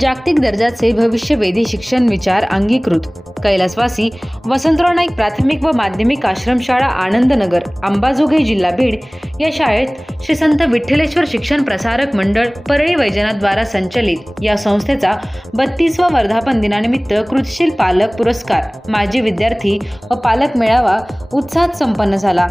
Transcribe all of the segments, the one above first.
जागतिक दर्जाचे भविष्यवेधी शिक्षण विचार अंगीकृत कैलासवासी वसंतराव नाईक प्राथमिक व माध्यमिक आश्रमशाळा आनंदनगर अंबाजोगाई जिल्हा बीड या शाळेत श्री संत विठ्ठलेश्वर शिक्षण प्रसारक मंडळ परळी वैजनाथ द्वारा संचलित या संस्थेचा 32वा वर्धापन दिनानिमित्त कृतिशील पालक पुरस्कार माजी विद्यार्थी व पालक मेळावा उत्साहात संपन्न झाला।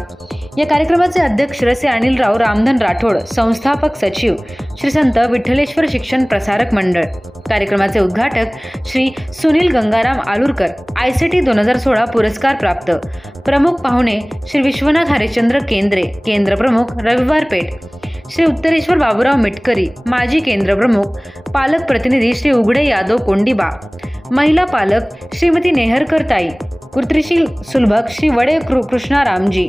या कार्यक्रमाचे अध्यक्ष श्री अनिलराव रामधन राठोड, संस्थापक सचिव श्री संत विठ्ठलेश्वर शिक्षण प्रसारक मंडळ। कार्यक्रमाचे उद्घाटक श्री सुनील गंगाराम आलुरकर, ICT 2016 पुरस्कार प्राप्त। प्रमुख पाहुणे श्री विश्वनाथ हरिश्चंद्र केंद्रे, केंद्र प्रमुख रविवार पेठ, श्री उत्तरेश्वर बाबूराव मिटकरी, माजी केंद्र प्रमुख, पालक प्रतिनिधी श्री उघडे यादव कोंडीबा, महिला पालक श्रीमती नेहरकर ताई, कृतिशील सुलभक श्री वडे कृष्णा रामजी,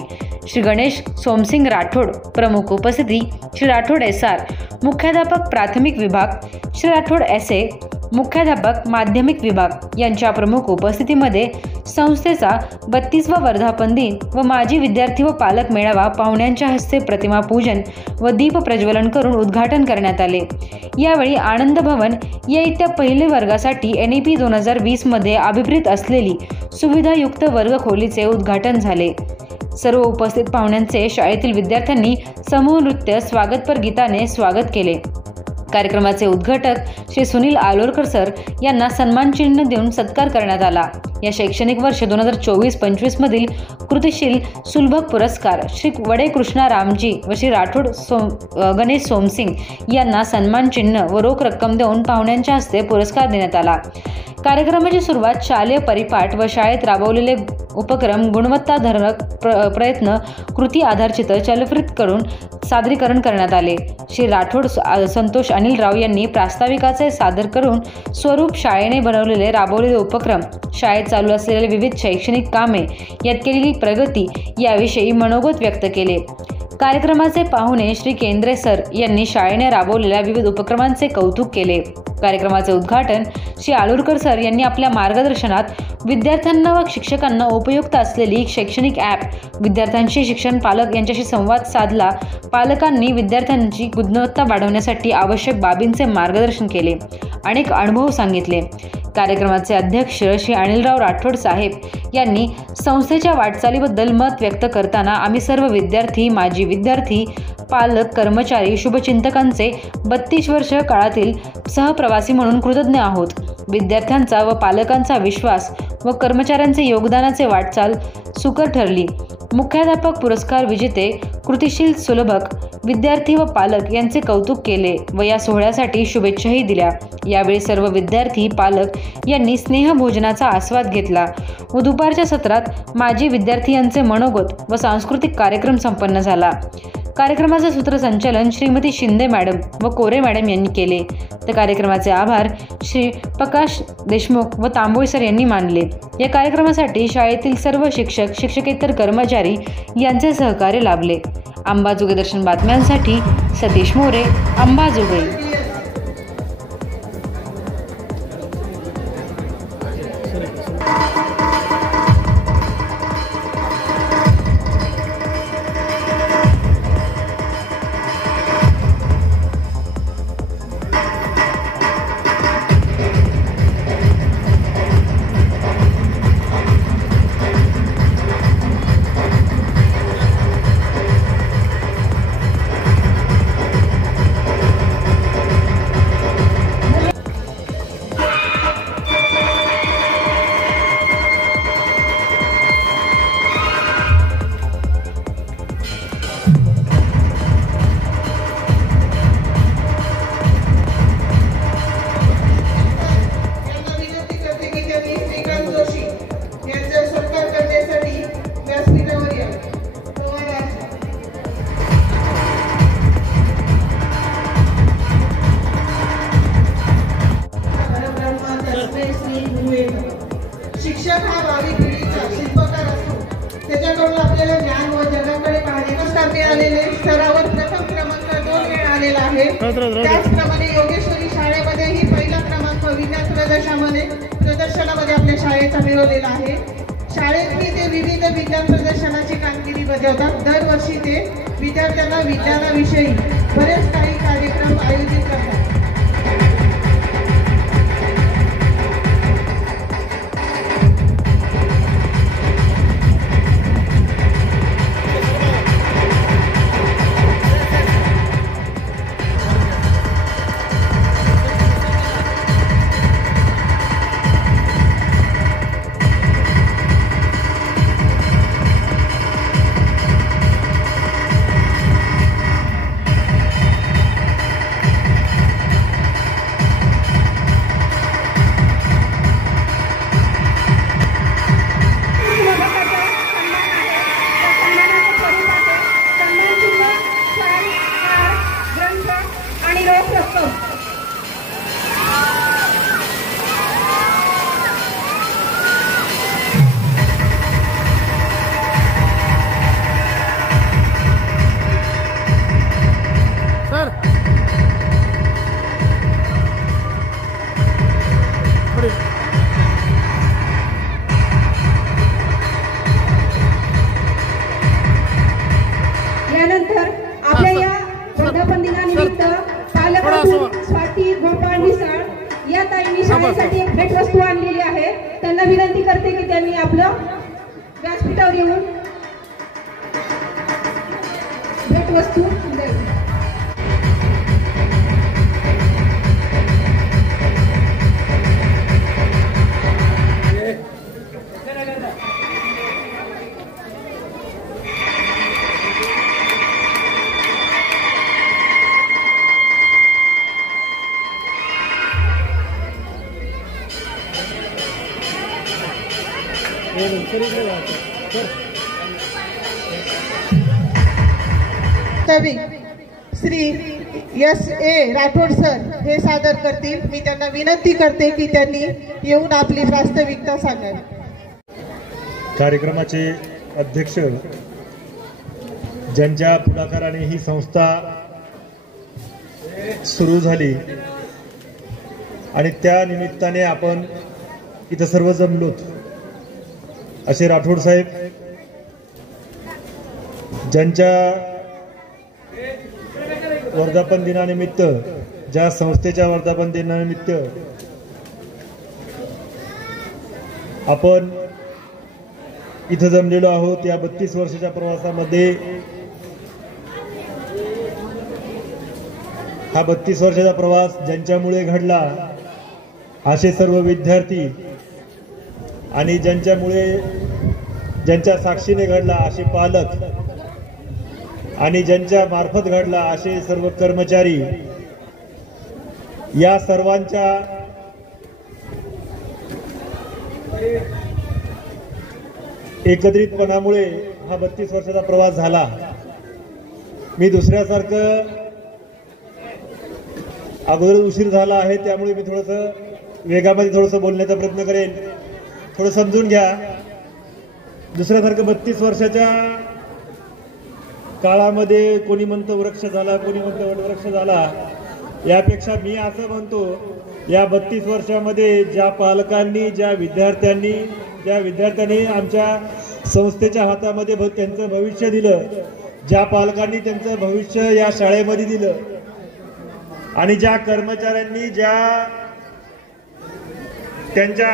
श्री गणेश सोमसिंग राठोड। प्रमुख उपस्थिती श्री राठोड SR, मुख्याध्यापक प्राथमिक विभाग, श्री राठोड SA, मुख्याध्यापक माध्यमिक विभाग यांच्या प्रमुख उपस्थितीमध्ये संस्थेचा 32वा वर्धापन दिन व माजी विद्यार्थी व पालक मेळावा पाहुण्यांच्या हस्ते प्रतिमा पूजन व दीप प्रज्वलन करून उद्घाटन करण्यात आले। यावेळी आनंद भवन या इयत्ता पहिली वर्गासाठी NEP 2020 मध्ये अभिप्रेत असलेली सुविधायुक्त वर्ग खोलीचे उद्घाटन झाले। सर्व उपस्थित पाहुण्यांचे शाळेतील विद्यार्थ्यांनी समूह नृत्य स्वागतपर गीताने स्वागत केले। कार्यक्रमाचे उद्घाटक श्री सुनील आलोरकर सर यांना सन्मान चिन्ह देऊन सत्कार करण्यात आला। या शैक्षणिक वर्ष 2024-25 मधील कृतिशील सुलभक पुरस्कार श्री वडे कृष्णा रामजी व श्री राठोड गणेश सोमसिंग यांना सन्मान चिन्ह व रोख रक्कम देऊन पाहुण्यांच्या हस्ते पुरस्कार देण्यात आला। कार्यक्रमाची सुरुवात शालेय परिपाठ व शाळेत राबवलेले उपक्रम, गुणवत्ताधारक प्रयत्न, कृती आधारचित चलफित करून सादरीकरण करण्यात आले। श्री राठोड संतोष अनिलराव यांनी प्रास्ताविकाचे सादर करून स्वरूप, शाळेने बनवलेले राबवलेले उपक्रम, शाळेत चालू असलेले विविध शैक्षणिक कामे, यात केलेली प्रगती याविषयी मनोगत व्यक्त केले। कार्यक्रमाचे पाहुणे श्री केंद्रे सर यांनी शाळेने राबवलेल्या विविध उपक्रमांचे कौतुक केले। कार्यक्रमाचे उद्घाटन श्री आलुरकर सर यांनी आपल्या मार्गदर्शनात विद्यार्थ्यांना व शिक्षकांना उपयुक्त असलेली शैक्षणिक ॲप, विद्यार्थ्यांशी शिक्षण पालक यांच्याशी संवाद साधला, पालकांनी विद्यार्थ्यांची गुणवत्ता वाढवण्यासाठी आवश्यक बाबींचे मार्गदर्शन केले, अनेक अनुभव सांगितले। कार्यक्रमाचे अध्यक्ष श्री अनिलराव राठोड साहेब यांनी संस्थेच्या वाटचालीबद्दल मत व्यक्त करताना आम्ही सर्व विद्यार्थी, माजी विद्यार्थी, पालक, कर्मचारी, शुभचिंतकांचे 32 वर्ष काळातील सहप्रवासी म्हणून कृतज्ञ आहोत। विद्यार्थ्यांचा व पालकांचा विश्वास व कर्मचाऱ्यांचे योगदानाचे वाटचाल सुकर ठरली। मुख्याध्यापक पुरस्कार विजेते, कृतिशील सुलभक विद्यार्थी व पालक यांचे कौतुक केले व या सोहळ्यासाठी शुभेच्छाही दिल्या। यावेळी सर्व विद्यार्थी, पालक यांनी स्नेहभोजनाचा आस्वाद घेतला व दुपारच्या सत्रात माजी विद्यार्थी यांचे मनोगत व सांस्कृतिक कार्यक्रम संपन्न झाला। कार्यक्रमाचे सूत्रसंचालन श्रीमती शिंदे मॅडम व कोरे मॅडम यांनी केले, तर कार्यक्रमाचे आभार श्री प्रकाश देशमुख व तांबोळी सर यांनी मानले। या कार्यक्रमासाठी शाळेतील सर्व शिक्षक, शिक्षकेतर कर्मचारी यांचे सहकार्य लाभले। अंबाजोगाई दर्शन बातम्यांसाठी सतीश मोरे, अंबाजोगाई। शिक्षक हा भावी पिढीचा शिल्पकार असतो। त्याच्याकडून आपल्याला ज्ञान व जगाकडे पाहण्याकरता मिळालेले सरावर प्रथम क्रमांक 2 मिळालेला आहे। त्याचप्रमाणे योगेश्वरी शाळेमध्येही पहिला क्रमांक विज्ञान प्रदर्शनामध्ये आपल्या शाळेचा मिळवलेला आहे। शाळेतही ते विविध विज्ञान प्रदर्शनाची कामगिरी बजावतात। दरवर्षी ते विद्यार्थ्यांना विज्ञानाविषयी बरेच काही कार्यक्रम आयोजित करतात। शाळेतून स्वाती गोपाळ मिसाळ या ताईंनी शाळेसाठी एक भेटवस्तू आणलेली आहे. त्यांना विनंती करते की त्यांनी आपलं व्यासपीठावर येऊन भेटवस्तू द्यावी. कवी श्री S.A. राठोड सर हे सादर करतील. मी त्यांना विनंती करते की त्यांनी येऊन आपली वास्तविकता सांगावी. कार्यक्रमाचे अध्यक्ष ज्यांच्या पुढाकाराने ही संस्था सुरू झाली आणि त्या निमित्ताने आपण इथं सर्व जमलोत असे राठोड साहेब, ज्यांच्या वर्धापन दिनानिमित्त, ज्या संस्थेच्या वर्धापन दिनानिमित्त आपण इथं जमलेलो आहोत. या 32 वर्षाच्या प्रवासामध्ये हा 32 वर्षाचा प्रवास ज्यांच्यामुळे घडला असे सर्व विद्यार्थी आणि ज्यांच्या साक्षीने घडला असे पालक आणि ज्यांच्या मार्फत घडला असे सर्व कर्मचारी, या सर्वांच्या एकत्रितपणामुळे हा 32 वर्षाचा प्रवास झाला. मी दुसऱ्यासारखं अगोदर उशीर झाला आहे त्यामुळे मी थोडंसं वेगामध्ये बोलण्याचा प्रयत्न करेन. थोडं समजून घ्या. दुसऱ्यासारखं 32 वर्षाच्या काळामध्ये कोणी म्हणतं वृक्ष झाला, कोणी म्हणतं वटवृक्ष झाला, यापेक्षा मी असं म्हणतो या 32 वर्षामध्ये ज्या पालकांनी, ज्या विद्यार्थ्यांनी आमच्या संस्थेच्या हातामध्ये त्यांचं भविष्य दिलं, ज्या पालकांनी त्यांचं भविष्य या शाळेमध्ये दिलं आणि ज्या कर्मचाऱ्यांनी त्यांच्या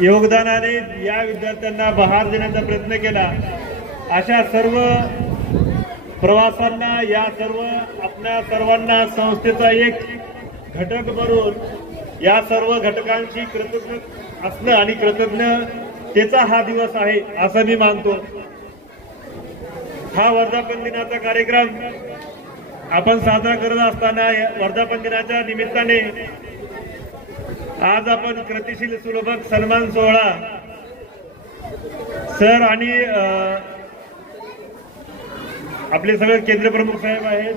योगदानाने या विद्यार्थ्यांना बहार देण्याचा प्रयत्न केला, अशा सर्व प्रवासांना, या सर्व आपल्या सर्वांना संस्थेचा एक घटक बनून या सर्व घटकांशी कृतज्ञ असणं आणि कृतज्ञतेचा हा दिवस आहे असं मी मानतो. हा वर्धापन दिनाचा कार्यक्रम आपण साजरा करत असताना वर्धापन दिनाच्या निमित्ताने आज आपण कृतिशील सुलभक सन्मान सोहळा सर आणि आपले सगळे केंद्र प्रमुख साहेब आहेत,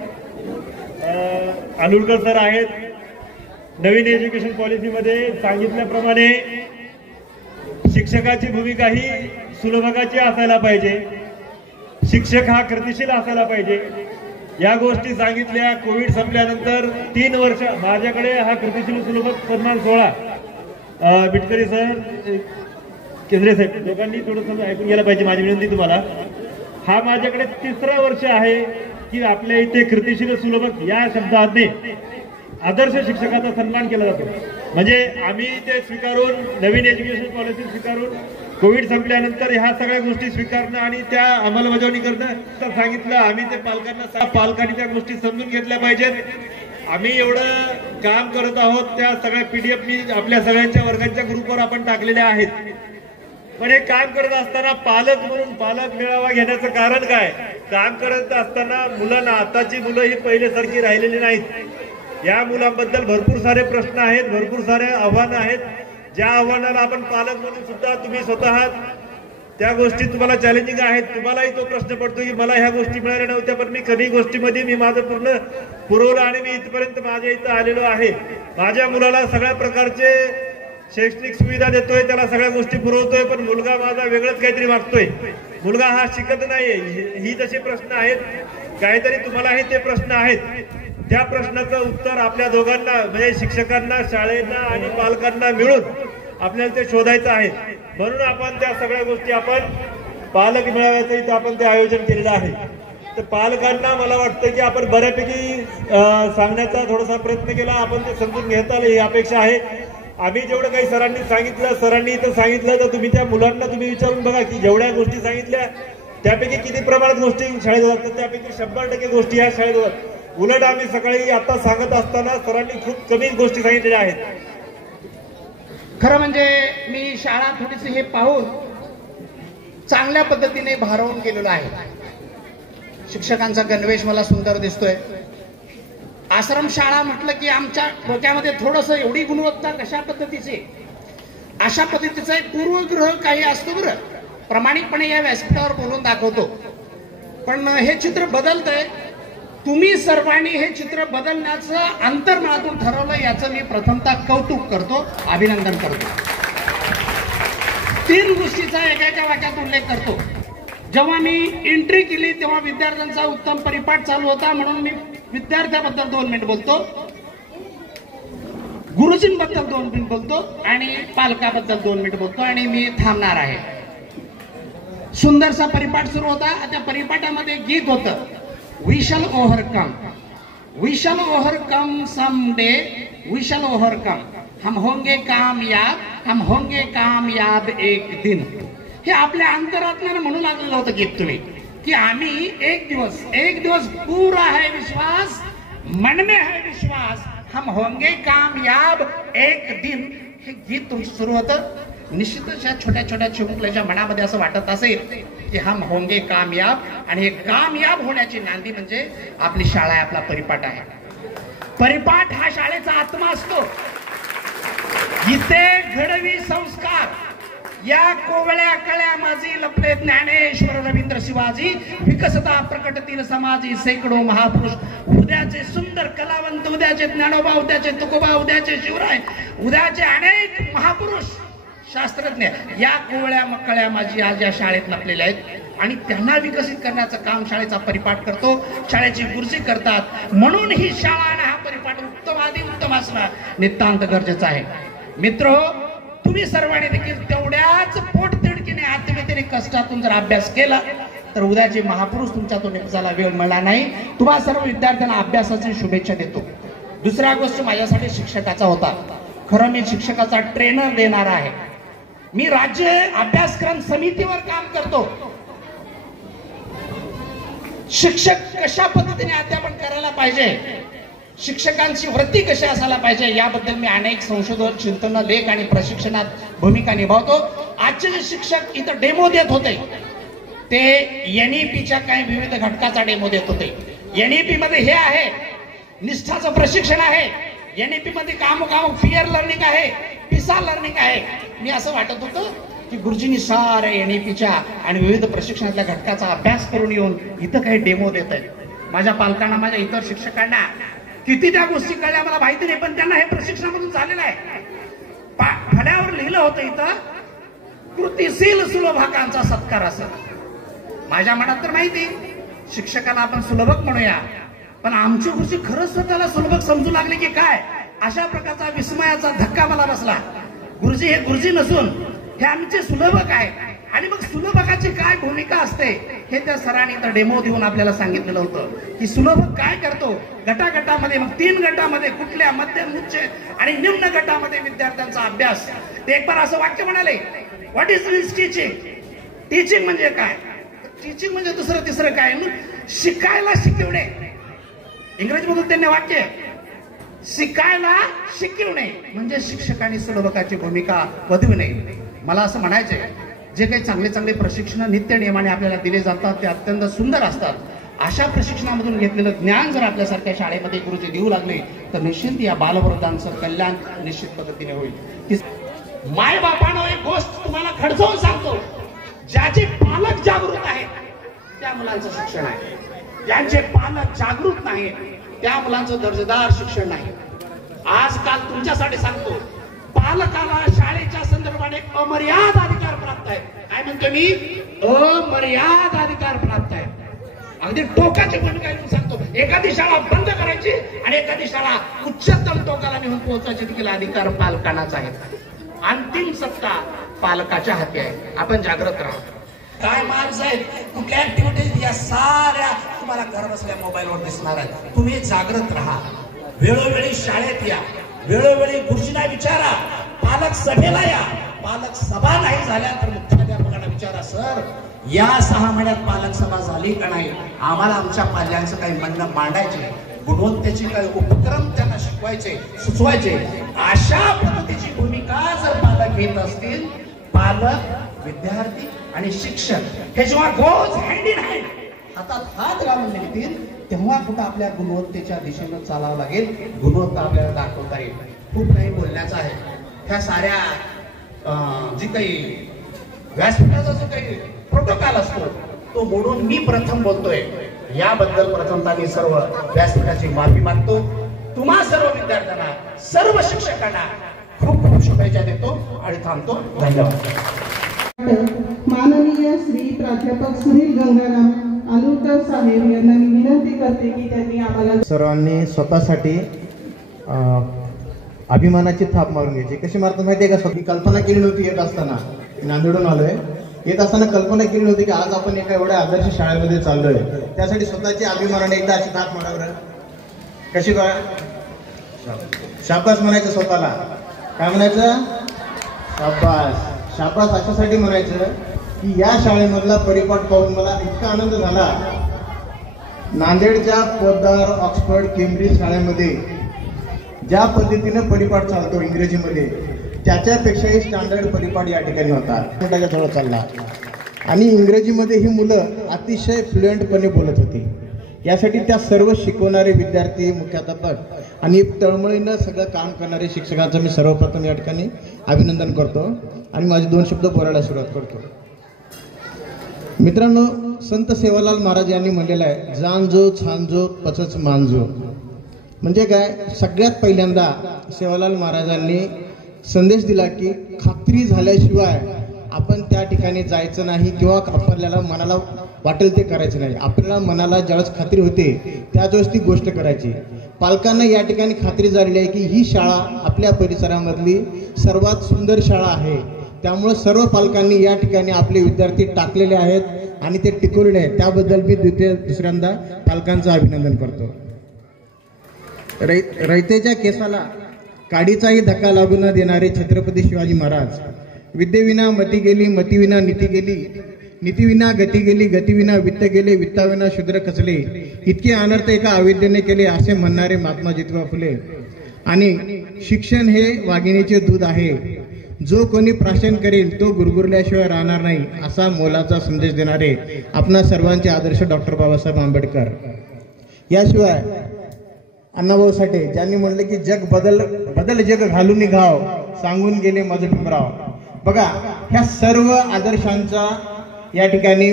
अनुलकर सर आहेत. नवीन एज्युकेशन पॉलिसीमध्ये सांगितल्याप्रमाणे शिक्षकाची भूमिका ही सुलभकाची असायला पाहिजे. शिक्षक हा कृतिशील असायला पाहिजे. या गोष्टी सांगितल्या. कोविड संपल्यानंतर 3 वर्ष माझ्याकडे हा कृतिशील सुलभक सन्मान सोहळा बिटकरी सर, केंद्रे साहेब लोकांनी थोडंसं ऐकून घ्यायला पाहिजे. माझी विनंती तुम्हाला, हा माझ्याकडे 3रं वर्ष आहे की आपल्या इथे कृतिशील सुलभक या शब्दाने आदर्श शिक्षकाचा सन्मान केला जातो. म्हणजे आम्ही ते स्वीकारून, नवीन एज्युकेशन पॉलिसी स्वीकारून, कोविड संपल्यानंतर ह्या सगळ्या गोष्टी स्वीकारणं आणि त्या अंमलबजावणी करणं तर सांगितलं. आम्ही ते पालकांनी त्या गोष्टी समजून घेतल्या पाहिजेत. आम्ही एवढं काम करत आहोत, त्या सगळ्या PDF मी आपल्या सगळ्यांच्या वर्गांच्या ग्रुपवर आपण टाकलेल्या आहेत. पण हे काम करत असताना पालक म्हणून पालक मेळावा घेण्याचं कारण काय? काम करत असताना मुलांना, आताची मुलं ही पहिल्यासारखी राहिलेली नाहीत. या मुलांबद्दल भरपूर सारे प्रश्न आहेत, भरपूर सारे आव्हानं आहेत. ज्या आव्हानाला आपण पालक म्हणून सुद्धा तुम्ही स्वतः त्या गोष्टी तुम्हाला चॅलेंजिंग आहेत. तुम्हालाही तो प्रश्न पडतो की मला ह्या गोष्टी मिळाल्या नव्हत्या, पण मी कधी गोष्टीमध्ये मी माझं पूर्ण पुरवलं आणि मी इथपर्यंत माझ्या इथं आलेलो आहे. माझ्या मुलाला सगळ्या प्रकारचे शैक्षणिक सुविधा देतोय, त्याला सगळ्या गोष्टी पुरवतोय, पण मुलगा माझा वेगळंच काहीतरी वागतोय. मुलगा हा शिकत नाहीये. ही तसे प्रश्न आहेत. काहीतरी तुम्हालाही ते प्रश्न आहेत. त्या प्रश्नाचं उत्तर आपल्या दोघांना म्हणजे शिक्षकांना, शाळेंना आणि पालकांना मिळून आपल्याला ते शोधायचं आहे. म्हणून आपण त्या सगळ्या गोष्टी आपण पालक मेळाव्याचं इथं आपण ते आयोजन केलेलं आहे. तर पालकांना मला वाटतं की आपण बऱ्यापैकी सांगण्याचा थोडासा प्रयत्न केला, आपण ते समजून घेता आलं ही अपेक्षा आहे. आम्ही जेवढं काही सरांनी इथं सांगितलं तर तुम्ही त्या मुलांना तुम्ही विचारून बघा की जेवढ्या गोष्टी सांगितल्या त्यापैकी किती प्रमाणात गोष्टी शाळेत होतात, तर त्यापैकी 100% गोष्टी ह्या शाळेत होतात. उलट आम्ही सकाळी आता सांगत असताना सरांनी खूप कमी गोष्टी सांगितलेल्या आहेत. खरं म्हणजे मी शाळा थोडीशी हे पाहून चांगल्या पद्धतीने भारावून गेलेलो आहे. शिक्षकांचा गणवेश मला सुंदर दिसतोय. आश्रमशाळा म्हटलं की आमच्या डोक्यामध्ये थोडस एवढी गुणवत्ता कशा पद्धतीची, अशा पद्धतीचा एक पूर्वग्रह काही असतो. बरं, प्रामाणिकपणे या व्यासपीठावर बोलून दाखवतो. पण हे चित्र बदलतंय. तुम्ही सर्वांनी हे चित्र बदलण्याचं अंतर्मनातून ठरवलं, याचं मी प्रथमतः कौतुक करतो, अभिनंदन करतो. 3 गोष्टीचा एका वाक्यात उल्लेख करतो. जेव्हा मी एंट्री केली तेव्हा विद्यार्थ्यांचा उत्तम परिपाठ चालू होता, म्हणून मी विद्यार्थ्याबद्दल 2 मिनिट बोलतो, गुरुजींबद्दल 2 मिनिट बोलतो आणि पालकाबद्दल 2 मिनिट बोलतो आणि मी थांबणार आहे. सुंदरसा परिपाठ सुरू होता. त्या परिपाठामध्ये गीत होतं, we shall overcome, we shall overcome someday, we shall overcome, हम होंगे कामयाब, हम होंगे कामयाब एक दिन. हे आपल्या अंतरात्म्यानं म्हणू लागलेलं होतं गीत तुम्ही, कि आम्ही एक दिवस पूरा है विश्वास, मन में है विश्वास, हम होंगे कामयाब एक दिन. हे गीत तुमचं सुरू होतं. निश्चितच या छोट्या छोट्या चिमुकल्याच्या मनामध्ये असं वाटत असेल की हम होंगे कामयाब, आणि हे कामयाब होण्याची नांदी म्हणजे आपली शाळा आहे, आपला परिपाठ आहे. परिपाठ हा शाळेचा आत्मा असतो. इथे घडवी संस्कार, या कोवळ्या कळ्या माझी लपले ज्ञानेश्वर रवींद्र शिवाजी, विकसता प्रकटतील समाजी सैकडो महापुरुष. उद्याचे सुंदर कलावंत, उद्याचे ज्ञानोबा, उद्याचे तुकोबा, उद्याचे शिवराय, उद्याचे अनेक महापुरुष शास्त्रज्ञ या कोवळ्या मकळ्या माझी आज या शाळेत लपलेल्या आहेत, आणि त्यांना विकसित करण्याचं काम शाळेचा परिपाठ करतो, शाळेची गुरुजी करतात. म्हणून ही शाळा आणि हा परिपाठ उत्तम असणं नितांत गरजेचं आहे. मित्र, तुम्ही सर्वांनी देखील तेवढ्याच पोटतिडकीने आत्मव्यतिरिक्त कष्टातून जर अभ्यास केला तर उद्याचे महापुरुष तुमच्या तो निपजाला वेळ मिळणार नाही. तुम्हा सर्व विद्यार्थ्यांना अभ्यासाची शुभेच्छा देतो. दुसरा गोष्ट माझ्यासाठी शिक्षकाचा होता. खरं मी शिक्षकाचा ट्रेनर देणार आहे. मी राज्य अभ्यासक्रम समितीवर काम करतो. शिक्षक कशा पद्धतीने अध्यापन करायला पाहिजे, शिक्षकांची वृत्ती कशी असायला पाहिजे, याबद्दल मी अनेक संशोधन, चिंतन, लेख आणि प्रशिक्षणात भूमिका निभावतो. आजचे जे शिक्षक इथं डेमो देत होते ते NEPच्या काही विविध घटकाचा डेमो देत होते. NEP मध्ये हे आहे, निष्ठाचं प्रशिक्षण आहे. NEP मध्ये कामोकाम फिअर लर्निंग आहे, पिसा लर्निंग आहे. मी असं वाटत होतं की गुरुजींनी साऱ्या NEPच्या आणि विविध प्रशिक्षणातल्या घटकाचा अभ्यास करून येऊन इथं काही डेमो देत आहेत. माझ्या पालकांना, माझ्या इतर शिक्षकांना किती त्या गोष्टी कळल्या मला माहिती नाही, पण त्यांना हे प्रशिक्षणामधून झालेलं आहे. फळ्यावर लिहिलं होतं इथं, कृतीशील सुलभकांचा सत्कार असं. माझ्या मनात तर माहिती शिक्षकाला आपण सुलभक म्हणूया, पण आमची गुरुजी खरंच स्वतःला सुलभक समजू लागले की काय, अशा प्रकारचा विस्मयाचा धक्का मला बसला. गुरुजी हे गुरुजी नसून हे आमचे सुलभक आहे, आणि मग सुलभकाची काय भूमिका असते हे त्या सरांनी तर डेमो देऊन आपल्याला सांगितलेलं होतं की सुलभक काय करतो. गटागटामध्ये, मग 3 गटामध्ये, कुठल्या, मध्यम, उच्च आणि निम्न गटामध्ये विद्यार्थ्यांचा अभ्यास. ते एक बार असं वाक्य म्हणाले, what is means teaching. Teaching म्हणजे काय? टीचिंग म्हणजे दुसरं तिसरं काय, शिकायला शिकवणे. इंग्रजीमधून त्यांनी वाक्य, शिकायला शिकवणे म्हणजे शिक्षकांनी सुलभकाची भूमिका वधविणे. मला असं म्हणायचंय, जे काही चांगले चांगले प्रशिक्षण नित्य नियमाने आपल्याला दिले जातात ते अत्यंत सुंदर असतात. अशा प्रशिक्षणामधून घेतलेलं ज्ञान जर आपल्यासारख्या शाळेमध्ये गुरुजी देऊ लागले तर निश्चित या बालवृद्धांचं कल्याण निश्चित पद्धतीने होईल. माय बापानं एक गोष्ट तुम्हाला खडसावून सांगतो, ज्याचे पालक जागृत आहेत त्या मुलांचं शिक्षण आहे, ज्यांचे पालक जागृत नाही त्या मुलांचं दर्जेदार शिक्षण नाही. आजकाल तुमच्यासाठी सांगतो, पालकाला शाळेच्या संदर्भाने अमर्याद अधिकार प्राप्त आहे. काय म्हणतो मी? अमर्याद अधिकार प्राप्त आहे. अगदी टोकाची भूमिका घेऊन सांगतो, एखादी शाळा बंद करायची आणि एखादी शाळा उच्चतम टोकाला नेऊन पोहोचायची देखील अधिकार पालकांनाच आहे. अंतिम सत्ता पालकाच्या हाती आहे. आपण जागृत राहा. काय माणसं आहेत, कुठल्या ऍक्टिव्हिटीज या साऱ्या तुम्हाला घर बसल्या मोबाईलवर दिसणार आहेत. तुम्ही जागृत राहा, वेळोवेळी शाळेत या, वेळोवेळी गुरुजींना विचारा, पालक सभेला या. पालक सभा नाही झाल्या तर मुख्याध्यापकांना विचारा, सर या 6 महिन्यात पालक सभा झाली का नाही, आम्हाला आमच्या पाल्यांचं काही म्हणणं मांडायचे, गुणवत्तेचे काही उपक्रम त्यांना शिकवायचे, सुचवायचे. अशा पद्धतीची भूमिका जर पालक घेत असतील, पालक, विद्यार्थी आणि शिक्षक हे जेव्हा गोज हँड इन हँड हातात हात घालून निघतील, तेव्हा कुठं आपल्या गुणवत्तेच्या दिशेनं चालावं लागेल, गुणवत्ता आपल्याला दाखवता येईल. खूप काही बोलण्याचं आहे. ह्या साऱ्या जी काही व्यासपीठाचा जो काही प्रोटोकॉल असतो तो मोडून मी प्रथम बोलतोय. याबद्दल प्रथमतः मी सर्व व्यासपीठाची माफी मागतो. तुम्हा सर्व विद्यार्थ्यांना, सर्व शिक्षकांना खूप खूप शुभेच्छा देतो आणि थांबतो. धन्यवाद. माननीय श्री प्राध्यापक सुनील गंगाराम आलुरकर साहेब यांना मी विनंती करते की त्यांनी आम्हाला सर्वांनी स्वतःसाठी अभिमानाची थाप मारून घ्यायची. कशी मारतो माहितीये का? स्वतः कल्पना केली नव्हती. येत असताना नांदेडून आलोय, येत असताना कल्पना केली नव्हती की आज आपण एका एवढ्या आदर्श शाळेमध्ये चाललोय. त्यासाठी स्वतःची अभिमानाने एकदा अशी थाप मारा बरं. कशी बघा, शाबास म्हणायचं स्वतःला. काय म्हणायचं? शाबास. शाबास अशासाठी म्हणायचं की या शाळेमधला परिपाठ पाहून मला इतका आनंद झाला. नांदेडच्या पोद्दार, ऑक्सफर्ड, केम्ब्रिज शाळेमध्ये ज्या पद्धतीनं परिपाठ चालतो इंग्रजीमध्ये, त्याच्यापेक्षाही स्टँडर्ड परिपाठ या ठिकाणी होता. थोडा चालला आणि इंग्रजीमध्ये ही मुलं अतिशय फ्लुएंटपणे बोलत होती. यासाठी त्या सर्व शिकवणारे विद्यार्थी, मुख्याध्यापक आणि तळमळीनं सगळं काम करणारे शिक्षकांचं मी सर्वप्रथम या ठिकाणी अभिनंदन करतो आणि माझे 2 शब्द बोलायला सुरुवात करतो. मित्रांनो, संत सेवालाल महाराज यांनी म्हणलेलं आहे, जाणजो छानजो पचच मानजो. म्हणजे काय? सगळ्यात पहिल्यांदा सेवालाल महाराजांनी संदेश दिला की खात्री झाल्याशिवाय आपण त्या ठिकाणी जायचं नाही किंवा आपल्याला मनाला वाटेल ते करायचं नाही. आपल्याला मनाला ज्यावेळेस खात्री होते त्यावेळेस ती गोष्ट करायची. पालकांना या ठिकाणी खात्री झालेली आहे की ही शाळा आपल्या परिसरामधली सर्वात सुंदर शाळा आहे. त्यामुळे सर्व पालकांनी या ठिकाणी आपले विद्यार्थी टाकलेले आहेत आणि ते टिकवलेले आहेत. त्याबद्दल मी दुसऱ्यांदा पालकांचं अभिनंदन करतो. रयतेच्या केसाला काडीचाही धक्का लागू न देणारे छत्रपती शिवाजी महाराज. विद्येविना मती गेली, मतीविना नीती गेली, नीतीविना गती गेली, गतीविना वित्त गेले, वित्ताविना शूद्र खचले, इतके अनर्थ एका अविद्येने केले असे म्हणणारे महात्मा ज्योतिबा फुले. आणि शिक्षण हे वाघिणीचे दूध आहे, जो कोणी प्राशन करेल तो गुरगुरल्याशिवाय राहणार नाही, असा मोलाचा संदेश देणारे आपणा सर्वांचे आदर्श डॉक्टर बाबासाहेब आंबेडकर. याशिवाय अण्णाभाऊ साठे, ज्यांनी म्हणले की जग बदल जग घालून घाव, सांगून गेले माझं भीमराव. बघा, ह्या सर्व आदर्शांचा या ठिकाणी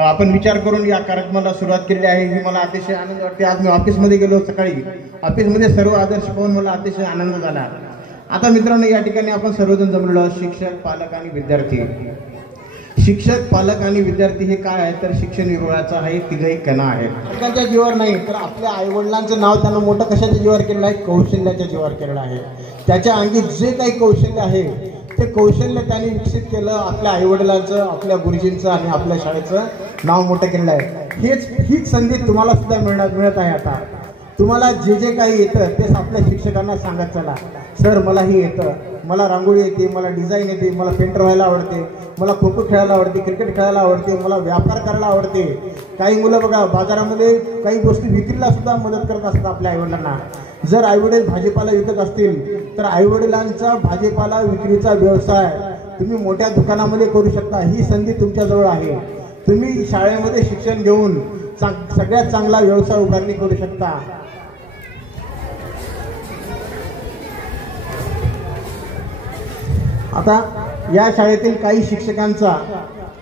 आपण विचार करून या कार्यक्रमाला सुरुवात केलेली आहे. ही मला अतिशय आनंद वाटते. आज मी ऑफिसमध्ये गेलो, सकाळी ऑफिसमध्ये सर्व आदर्श पाहून मला अतिशय आनंद झाला. आता मित्रांनो, या ठिकाणी आपण सर्वजण जमलेलो आहोत, शिक्षक, पालक आणि विद्यार्थी. शिक्षक, पालक आणि विद्यार्थी हे काय आहे तर शिक्षण विभागाचा हा एक तिघही कणा आहे. पालकांच्या जीवावर नाही तर आपल्या आईवडिलांचं नाव त्यांना मोठं कशाच्या जीवावर केलेलं आहे? कौशल्याच्या जीवावर केलेलं आहे. त्याच्या अंगी जे काही कौशल्य आहे ते कौशल्य त्यांनी विकसित केलं. आपल्या आईवडिलांचं, आपल्या गुरुजींचं आणि आपल्या शाळेचं नाव मोठं केलेलं आहे. हीच संधी तुम्हाला सुद्धा मिळत आहे. आता तुम्हाला जे जे काही येतं तेच आपल्या शिक्षकांना सांगत चला, सर मला हे येतं, मला रांगोळी येते, मला डिझाईन येते, मला पेंटर व्हायला आवडते, मला खो खो खेळायला आवडते, क्रिकेट खेळायला आवडते, मला व्यापार करायला आवडते. काही मुलं बघा बाजारामध्ये काही गोष्टी विक्रीला सुद्धा मदत करत असतात आपल्या आईवडिलांना. जर आईवडील भाजीपाला विकत असतील तर आईवडिलांचा भाजीपाला विक्रीचा व्यवसाय तुम्ही मोठ्या दुकानामध्ये करू शकता. ही संधी तुमच्याजवळ आहे. तुम्ही शाळेमध्ये शिक्षण घेऊन सगळ्यात चांगला व्यवसाय उभारणी करू शकता. आता या शाळेतील काही शिक्षकांचा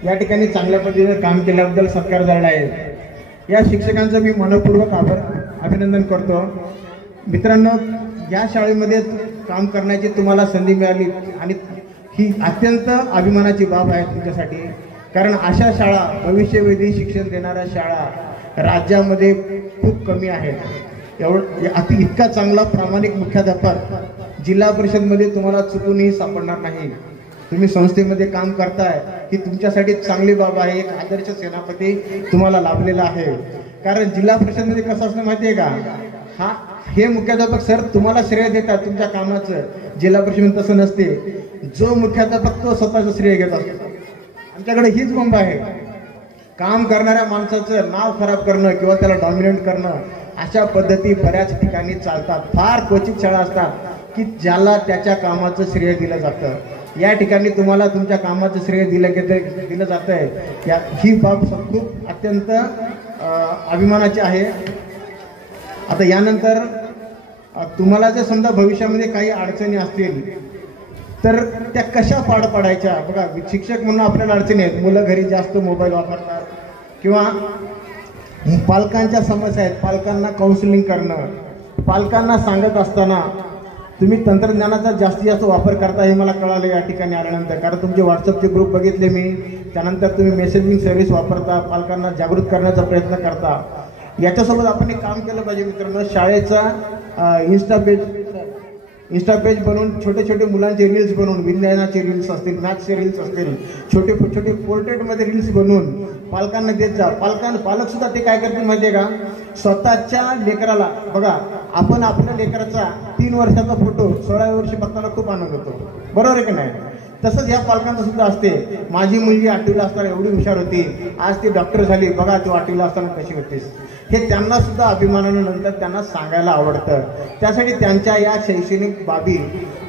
या ठिकाणी चांगल्या पद्धतीने काम केल्याबद्दल सत्कार झाला आहे. या शिक्षकांचं मी मनपूर्वक अभिनंदन करतो. मित्रांनो, या शाळेमध्ये काम करण्याची तुम्हाला संधी मिळाली आणि ही अत्यंत अभिमानाची बाब आहे तुमच्यासाठी. कारण अशा शाळा, भविष्यवेधी शिक्षण देणाऱ्या शाळा राज्यामध्ये खूप कमी आहेत. इतका चांगला प्रामाणिक मुख्याध्यापक जिल्हा परिषदमध्ये तुम्हाला चुकूनही सापडणार नाही. तुम्ही संस्थेमध्ये काम करताय ही तुमच्यासाठी चांगली बाब आहे. एक आदर्श सेनापती तुम्हाला लाभलेला आहे. कारण जिल्हा परिषदमध्ये कसं असतं माहिती आहे का, हे मुख्याध्यापक सर तुम्हाला श्रेय देतात तुमच्या कामाचं. जिल्हा परिषदेमध्ये तसं नसते. जो मुख्याध्यापक तो स्वतःचं श्रेय घेत असतो. आमच्याकडे हीच बोंब आहे. काम करणाऱ्या माणसाचं नाव खराब करणं किंवा त्याला डॉमिनेट करणं, अशा पद्धती बऱ्याच ठिकाणी चालतात. फार क्वचित शाळा असतात की ज्याला त्याच्या कामाचं श्रेय दिलं जातं. या ठिकाणी तुम्हाला तुमच्या कामाचं श्रेय दिलं जातं आहे. ही बाब खूप अत्यंत अभिमानाची आहे. आता यानंतर तुम्हाला जर समजा भविष्यामध्ये काही अडचणी असतील तर त्या कशा पार पाडायच्या. बघा, शिक्षक म्हणून आपल्याला अडचणी आहेत. मुलं घरी जास्त मोबाईल वापरतात किंवा पालकांच्या समस्या आहेत. पालकांना काउन्सिलिंग करणं, पालकांना सांगत असताना तुम्ही तंत्रज्ञानाचा जास्तीत जास्त वापर करता हे मला कळालं या ठिकाणी आल्यानंतर. कारण तुमचे व्हॉट्सअपचे ग्रुप बघितले मी. त्यानंतर तुम्ही मेसेजिंग सर्व्हिस वापरता, पालकांना जागृत करण्याचा प्रयत्न करता. याच्यासोबत आपण एक काम केलं पाहिजे मित्रांनो. शाळेचा इंस्टा पेज बनवून छोटे छोटे मुलांचे रील्स बनवून, विज्ञानाचे रील्स असतील, मॅथ्सचे रील्स असतील, छोटे छोटे पोर्ट्रेटमध्ये रील्स बनवून पालकांना देत जा. पालक सुद्धा ते काय करतील माहिती आहे का, स्वतःच्या लेकराला, बघा आपण आपल्या लेकराचा 3 वर्षाचा फोटो 16व्या वर्षी बघताना खूप आनंद होतो, बरोबर आहे की नाही. तसंच या पालकांचं सुद्धा असते. माझी मुलगी 8वीला असताना एवढी हुशार होती, आज ती डॉक्टर झाली, बघा ती 8वीला असताना कशी होतीस. हे त्यांना सुद्धा अभिमानानं नंतर त्यांना सांगायला आवडतं. त्यासाठी त्यांच्या या शैक्षणिक बाबी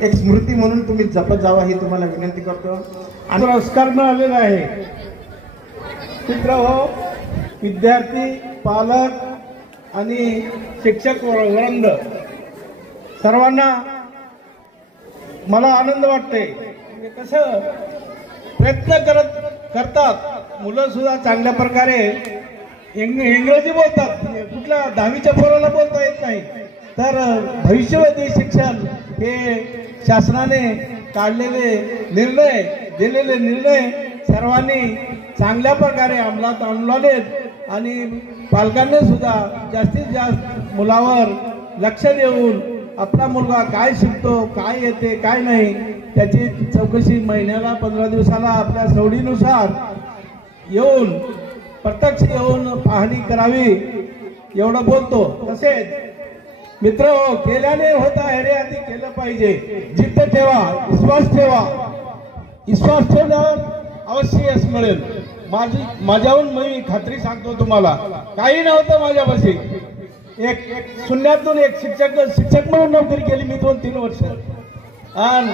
एक स्मृती म्हणून तुम्ही जपत जावा ही तुम्हाला विनंती करतो. आणि पुरस्कार मिळालेला आहे. मित्रहो, विद्यार्थी, पालक आणि शिक्षक वृंद सर्वांना मला आनंद वाटते. कसं प्रयत्न करतात मुलं सुद्धा चांगल्या प्रकारे इंग्रजी बोलतात. कुठल्या 10वीच्या पोराला बोलता येत नाही. तर भविष्यवादी शिक्षण हे शासनाने काढलेले निर्णय, दिलेले निर्णय सर्वांनी चांगल्या प्रकारे अंमलात आणलेत आणि पालकांनी सुद्धा जास्तीत जास्त मुलावर लक्ष देऊन आपला मुलगा काय शिकतो, काय येते, काय नाही त्याची चौकशी महिन्याला 15 दिवसाला आपल्या सवडीनुसार येऊन प्रत्यक्ष येऊन पाहणी करावी एवढं बोलतो. तसेच मित्र, केल्याने होता आहे रे, आधी केलं पाहिजे. जिद्द ठेवा, विश्वास ठेवा. विश्वास ठेवल्यावर अवश्य यश मिळेल. माझ्याहून मी खात्री सांगतो तुम्हाला, काही नव्हतं माझ्यापाशी. एक शून्यातून एक शिक्षक म्हणून नोकरी केली मी 2-3 वर्ष आणि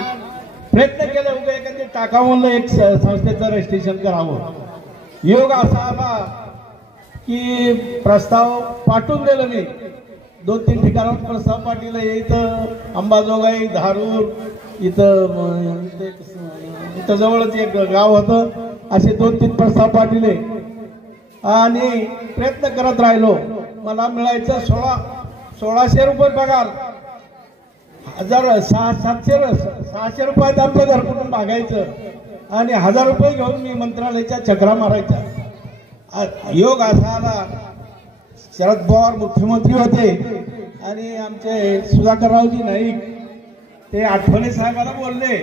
प्रयत्न केला उगा एखादी टाकावं म्हणलं, एक संस्थेचं रजिस्ट्रेशन करावं. योग असा आला की प्रस्ताव पाठवून दिला. मी 2-3 ठिकाणावर प्रस्ताव पाठवला. इथं अंबाजोगाई, धारूर, इथं जवळच एक गाव होतं. असे 2-3 प्रस्ताव पाठवले आणि प्रयत्न करत राहिलो. मला मिळायचं 1600 रुपये पगार. 600 रुपयात आमचं घर कुठून भागायचं आणि 1000 रुपये घेऊन मी मंत्रालयाच्या चक्रा मारायच्या. योग असा आला, शरद पवार मुख्यमंत्री होते आणि आमचे सुधाकररावजी नाईक ते आठवणे साहेबाला बोलले,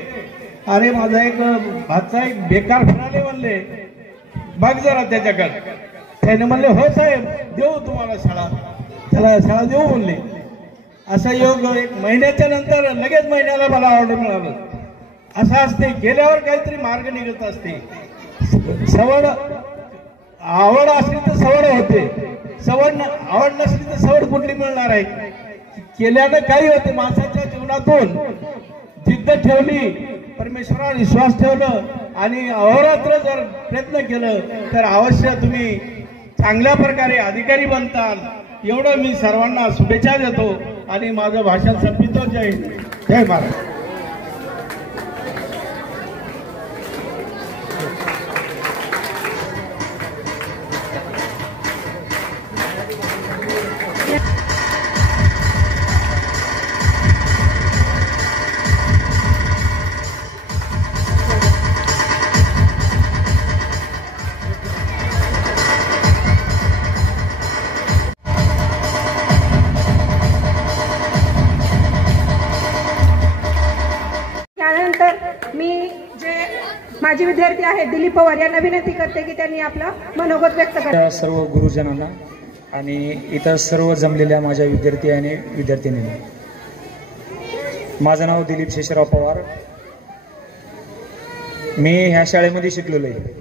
अरे माझा एक भाचा एक बेकार फिराले म्हणले, बघ जरा त्याच्याकडे. त्याने म्हणले हो साहेब, देऊ तुम्हाला शाळा, त्याला शाळा देऊ म्हणले. असा योग 1 महिन्याच्या नंतर लगेच महिन्याला मला ऑर्डर मिळालं. असं असते, गेल्यावर काहीतरी मार्ग निघत असते. सवड आवड असली तर सवड होते, आवड नसली तर सवड कुठली मिळणार आहे. केल्यानं काही होते. माणसाच्या जीवनातून जिद्द ठेवली, परमेश्वरावर विश्वास ठेवलं आणि अहोरात्र जर प्रयत्न केलं तर अवश्य तुम्ही चांगल्या प्रकारे अधिकारी बनताल. एवढं मी सर्वांना शुभेच्छा देतो आणि माझं भाषण संपवितो. जय हिंद, जय महाराज. माजी विद्यार्थी आहेत दिलीप पवार यांना विनंती करते की त्यांनी आपला मनोगत व्यक्त करावे. सर्व गुरुजनांना आणि इतर सर्व जमलेल्या माझ्या विद्यार्थी आणि विद्यार्थिनींना, माझं नाव दिलीप शेषराव पवार. मी ह्या शाळेमध्ये शिकलेलो आहे.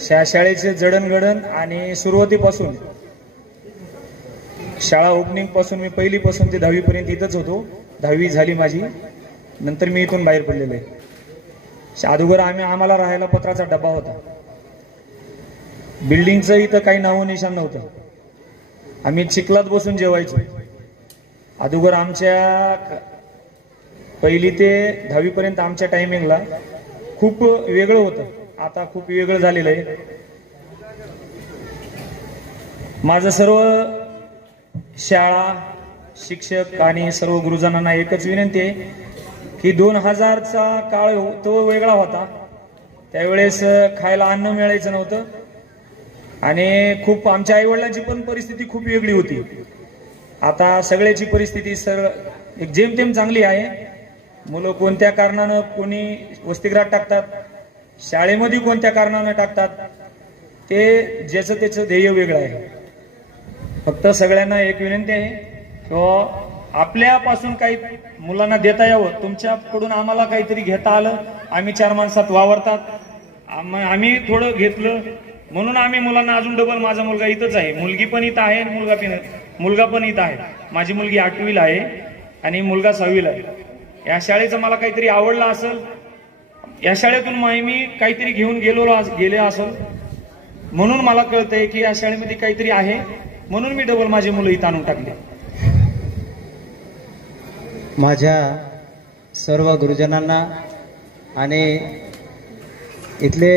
ह्या शाळेचे जडणघडण आणि सुरुवातीपासून शाळा ओपनिंग पासून मी पहिलीपासून ते 10वी पर्यंत इथंच होतो. 10वी झाली माझी, नंतर मी इथून बाहेर पडलेलो आहे. अगोदर आम्हाला राहायला पत्राचा डब्बा होता. बिल्डिंगचं इथं काही नावं निशाण नव्हतं. आम्ही चिखलात बसून जेवायचो. अगोदर आमच्या 1ली ते 10वी पर्यंत आमच्या टायमिंगला खूप वेगळं होतं. आता खूप वेगळं झालेलं आहे. माझं सर्व शाळा, शिक्षक आणि सर्व गुरुजनांना एकच विनंती आहे की 2000चा काळ तो वेगळा होता. त्यावेळेस खायला अन्न मिळायचं नव्हतं आणि खूप आमच्या आईवडिलांची पण परिस्थिती खूप वेगळी होती. आता सगळ्याची परिस्थिती एक जेमतेम चांगली आहे. मुलं कोणत्या कारणानं कोणी वसतिगृहात टाकतात, शाळेमध्ये कोणत्या कारणानं टाकतात, ते ज्याचं त्याचं ध्येय वेगळं आहे. फक्त सगळ्यांना एक विनंती आहे किंवा आपल्यापासून काही मुलांना देता यावं. तुमच्याकडून आम्हाला काहीतरी घेता आलं, आम्ही 4 माणसात वावरतात, आम्ही थोडं घेतलं म्हणून आम्ही मुलांना अजून डबल. माझा मुलगा इथंच आहे, मुलगी पण इथं आहे, मुलगा पण इथं आहे. माझी मुलगी 8वीला आहे आणि मुलगा 6वीला आहे. या शाळेचं मला काहीतरी आवडलं असेल, या शाळेतून मी काहीतरी घेऊन गेले असेल म्हणून मला कळतंय की या शाळेमध्ये काहीतरी आहे, म्हणून मी डबल माझी मुलं इथं आणून टाकले. माझ्या सर्व गुरुजनांना आणि इथले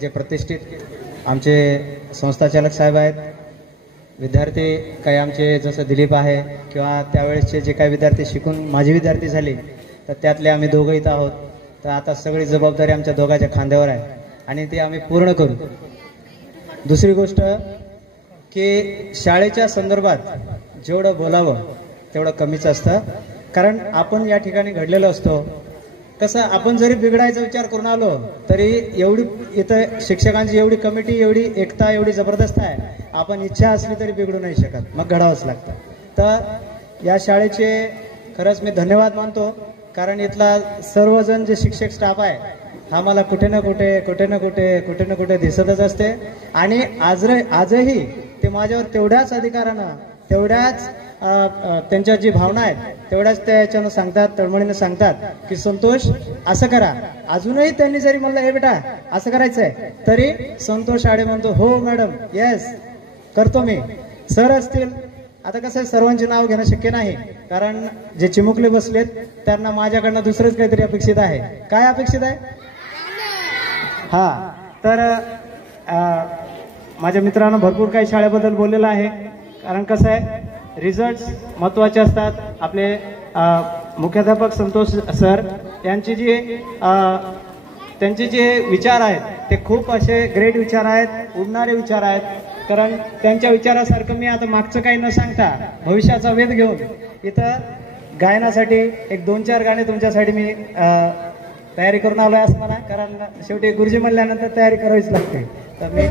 जे प्रतिष्ठित आमचे संस्थाचालक साहेब आहेत, विद्यार्थी काही आमचे जसं दिलीप आहे किंवा त्यावेळेसचे जे काही विद्यार्थी शिकून माझे विद्यार्थी झाले, तर त्यातले आम्ही दोघं इथं आहोत. तर आता सगळी जबाबदारी आमच्या दोघांच्या खांद्यावर आहे आणि ती आम्ही पूर्ण करू. दुसरी गोष्ट की शाळेच्या संदर्भात जेवढं बोलावं तेवढं कमीच असतं. कारण आपण या ठिकाणी घडलेलो असतो. कसं आपण जरी बिघडायचा विचार करून आलो तरी एवढी इथं शिक्षकांची एवढी कमिटी, एवढी एकता एवढी जबरदस्त आहे, आपण इच्छा असली तरी बिघडू नाही शकत, मग घडावंच लागतं. तर या शाळेचे खरंच मी धन्यवाद मानतो. कारण इथला सर्वजण जे शिक्षक स्टाफ आहे हा मला कुठे ना कुठे दिसतच असते आणि आजही ते माझ्यावर तेवढ्याच अधिकारानं, तेवढ्याच त्यांच्या जी भावना आहेत तेवढ्याच त्याच्यानं सांगतात, तळमळीनं सांगतात की संतोष असं करा. अजूनही त्यांनी जरी म्हणलं हे बेटा असं करायचंय तरी संतोष आडे म्हणतो हो मॅडम, येस करतो मी. सर असतील, आता कसं आहे सर्वांचे नाव घेणं शक्य नाही कारण जे चिमुकले बसलेत त्यांना माझ्याकडनं दुसरंच काहीतरी अपेक्षित आहे. काय अपेक्षित आहे? हा, तर माझ्या मित्रांनो भरपूर काही शाळेबद्दल बोललेलं आहे. कारण कसं आहे रिझल्ट महत्त्वाचे असतात. आपले मुख्याध्यापक संतोष सर यांची त्यांचे जे विचार आहेत ते खूप असे ग्रेट विचार आहेत, उडणारे विचार आहेत. कारण त्यांच्या विचारासारखं मी आता मागचं काही न सांगता भविष्याचा वेध घेऊन इथं गायनासाठी एक 2-4 गाणे तुमच्यासाठी मी तयारी करून आलोय असं म्हणा. कारण शेवटी गुरुजी म्हणल्यानंतर तयारी करावीच लागते. तर मी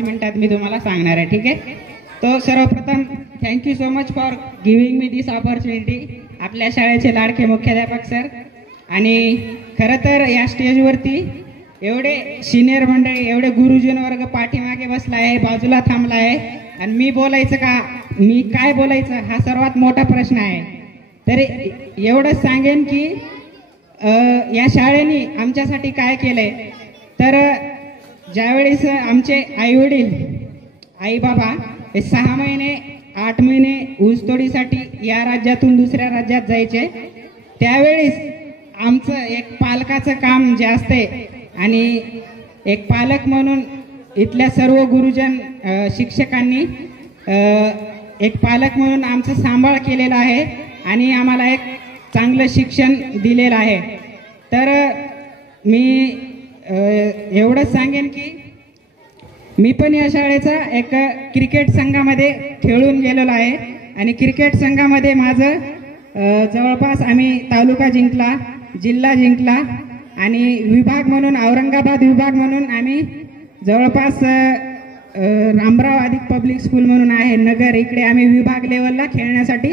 मिनिटात मी तुम्हाला सांगणार आहे. ठीक आहे. तो सर्वप्रथम thank you so much for giving me this opportunity. आपल्या शाळेचे लाडके मुख्याध्यापक सर. आणि खरं तर या स्टेजवरती एवढे सिनियर मंडळी, एवढे गुरुजन वर्ग पाठीमागे बसला आहे, बाजूला थांबला आहे आणि मी बोलायचं का, मी काय बोलायचं हा सर्वात मोठा प्रश्न आहे. तरी एवढंच सांगेन की या शाळेने आमच्यासाठी काय केलंय. तर ज्यावेळेस आमचे आई वडील, आई बाबा हे 6 महिने 8 महिने ऊसतोडीसाठी या राज्यातून दुसऱ्या राज्यात जायचे, त्यावेळेस आमचं एक पालकाचं काम जे असते आणि एक पालक म्हणून इथल्या सर्व गुरुजन शिक्षकांनी एक पालक म्हणून आमचं सांभाळ केलेला आहे आणि आम्हाला एक चांगलं शिक्षण दिलेलं आहे. तर मी एवढंच सांगेन की मी पण या शाळेचा एक क्रिकेट संघामध्ये खेळून गेलेलो आहे आणि क्रिकेट संघामध्ये माझं जवळपास आम्ही तालुका जिंकला, जिल्हा जिंकला आणि विभाग म्हणून औरंगाबाद विभाग म्हणून आम्ही जवळपास रामराव आदिक पब्लिक स्कूल म्हणून आहे नगर, इकडे आम्ही विभाग लेवलला खेळण्यासाठी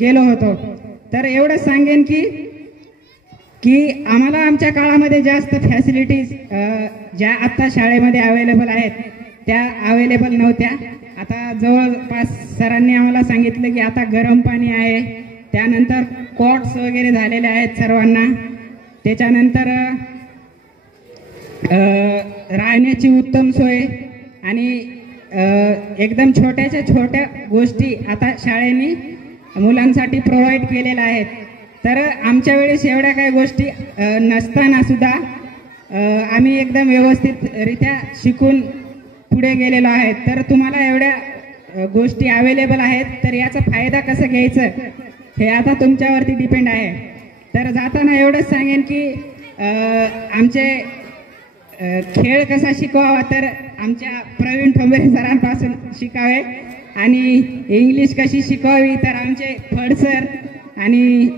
गेलो होतो. तर एवढंच सांगेन की आम्हाला आमच्या काळामध्ये जास्त फॅसिलिटीज ज्या आता शाळेमध्ये अवेलेबल आहेत त्या अवेलेबल नव्हत्या. आता जवळपास सरांनी आम्हाला सांगितलं की आता गरम पाणी आहे, त्यानंतर कॉट्स वगैरे झालेले आहेत सर्वांना, त्याच्यानंतर राहण्याची उत्तम सोय आणि एकदम छोट्याच्या छोट्या गोष्टी आता शाळेने मुलांसाठी प्रोव्हाइड केलेल्या आहेत. तर आमच्या वेळेस एवढ्या काही गोष्टी नसताना सुद्धा आम्ही एकदम व्यवस्थितरित्या शिकून पुढे गेलेलो आहे. तर तुम्हाला एवढ्या गोष्टी अवेलेबल आहेत, तर याचा फायदा कसं घ्यायचं हे आता तुमच्यावरती डिपेंड आहे. तर जाताना एवढंच सांगेन की आमचे खेळ कसा शिकवावा, तर आमच्या प्रवीण ठोंबरे सरांपासून शिकावे आणि इंग्लिश कशी शिकवावी तर आमचे फड सर आणि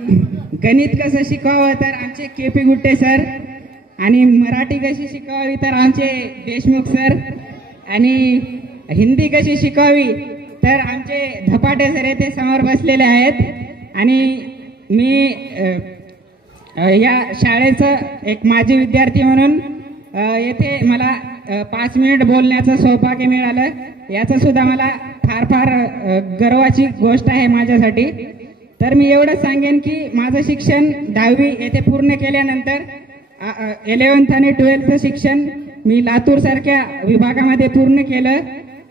गणित कसं शिकवावं तर आमचे KP गुट्टे सर आणि मराठी कशी शिकवावी तर आमचे देशमुख सर आणि हिंदी कशी शिकवावी तर आमचे धपाटे सर येथे समोर बसलेले आहेत. आणि मी या शाळेचं एक माजी विद्यार्थी म्हणून येथे मला 5 मिनिट बोलण्याचं सौभाग्य मिळालं, याचं सुद्धा मला फार फार गर्वाची गोष्ट आहे माझ्यासाठी. तर मी एवढंच सांगेन की माझं शिक्षण 10वी येथे पूर्ण केल्यानंतर 11th आणि 12th शिक्षण मी लातूर सारख्या विभागामध्ये पूर्ण केलं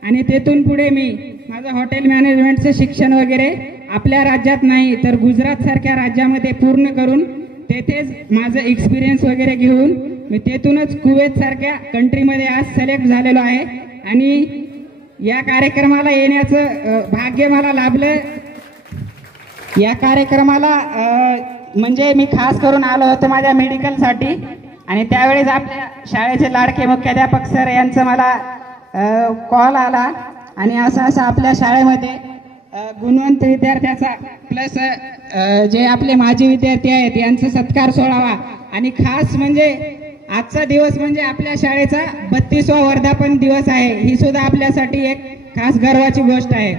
आणि तेथून पुढे मी माझं हॉटेल मॅनेजमेंटचं शिक्षण वगैरे आपल्या राज्यात नाही तर गुजरात सारख्या राज्यामध्ये पूर्ण करून तेथेच माझं एक्सपिरियन्स वगैरे घेऊन मी तेथूनच कुवेत सारख्या कंट्रीमध्ये आज सिलेक्ट झालेलो आहे आणि या कार्यक्रमाला येण्याचं भाग्य मला लाभलं. या कार्यक्रमाला म्हणजे मी खास करून आलो होतो माझ्या मेडिकलसाठी आणि त्यावेळेस आपल्या शाळेचे लाडके मुख्याध्यापक सर यांचं मला कॉल आला आणि असं आपल्या शाळेमध्ये गुणवंत विद्यार्थ्याचा प्लस जे आपले माजी विद्यार्थी आहेत यांचा सत्कार सोहळा आणि खास म्हणजे आजचा दिवस म्हणजे आपल्या शाळेचा 32वा वर्धापन दिवस आहे, ही सुद्धा आपल्यासाठी एक खास गर्वाची गोष्ट आहे.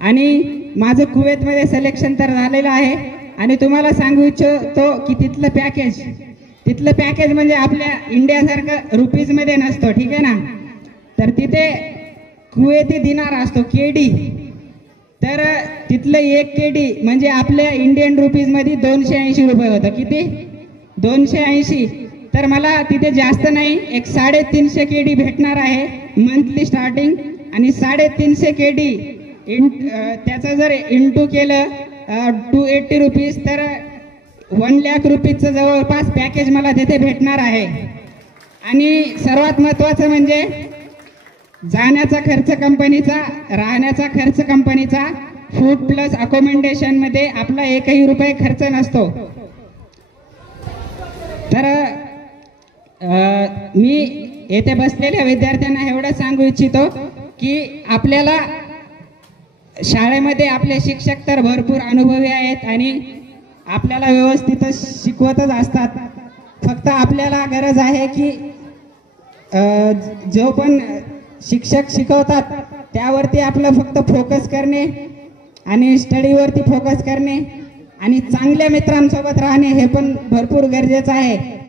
आणि माझं कुवेतमध्ये सिलेक्शन तर झालेलं आहे आणि तुम्हाला सांगू इच्छितो की तिथलं पॅकेज म्हणजे आपल्या इंडियासारखं रुपीजमध्ये नसतो, ठीक आहे ना. तर तिथे कुवेती दिनार असतो KD, तर तिथलं 1 KD म्हणजे आपल्या इंडियन रुपीजमध्ये 280 रुपये होतं. किती? 280. तर मला तिथे जास्त नाही एक 350 KD भेटणार आहे मंथली स्टार्टिंग आणि 350 KD त्याचं जर इंटू केलं 280 रुपीज तर 1 लाख रुपीजचं जवळपास पॅकेज मला तिथे भेटणार आहे. आणि सर्वात महत्त्वाचं म्हणजे जाण्याचा खर्च कंपनीचा, राहण्याचा खर्च कंपनीचा, फूड प्लस अकोमोडेशन मध्ये आपला 1ही रुपये खर्च नसतो. तर मी येथे बसलेल्या विद्यार्थ्यांना एवढं सांगू इच्छितो की आपल्याला शाळेमध्ये आपले शिक्षक तर भरपूर अनुभवी आहेत आणि आपल्याला व्यवस्थितच शिकवतच असतात. फक्त आपल्याला गरज आहे की जो पण शिक्षक शिकवतात त्यावरती आपलं फक्त फोकस करणे आणि स्टडीवरती फोकस करणे आणि चांगल्या मित्रांसोबत राहणे हे पण भरपूर गरजेचं आहे.